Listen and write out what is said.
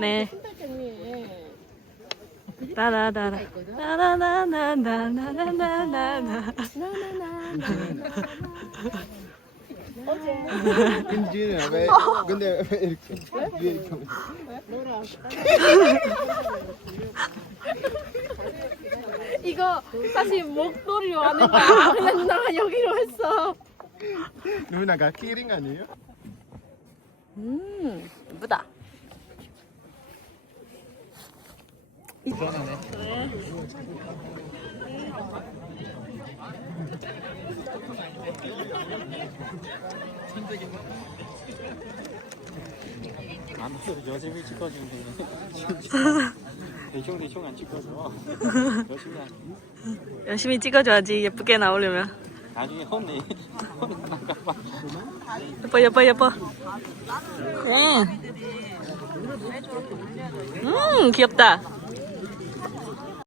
네. 나나나나나나나나나. 어제 김지은은 왜 근데 왜 이렇게 왜 이렇게 뭐라? 이거 사실 목도리로 하는 거야. 근데 누나가 여기로 했어. 누나가 키링 아니에요? 음, 예쁘다. 아무도 열심히 찍어주는데 대충 대충 안 찍어줘 열심히 안 열심히 찍어줘야지 예쁘게 나오려면. 나중에 혼내 혼날까봐 예뻐 예뻐 예뻐. 네. 음 귀엽다.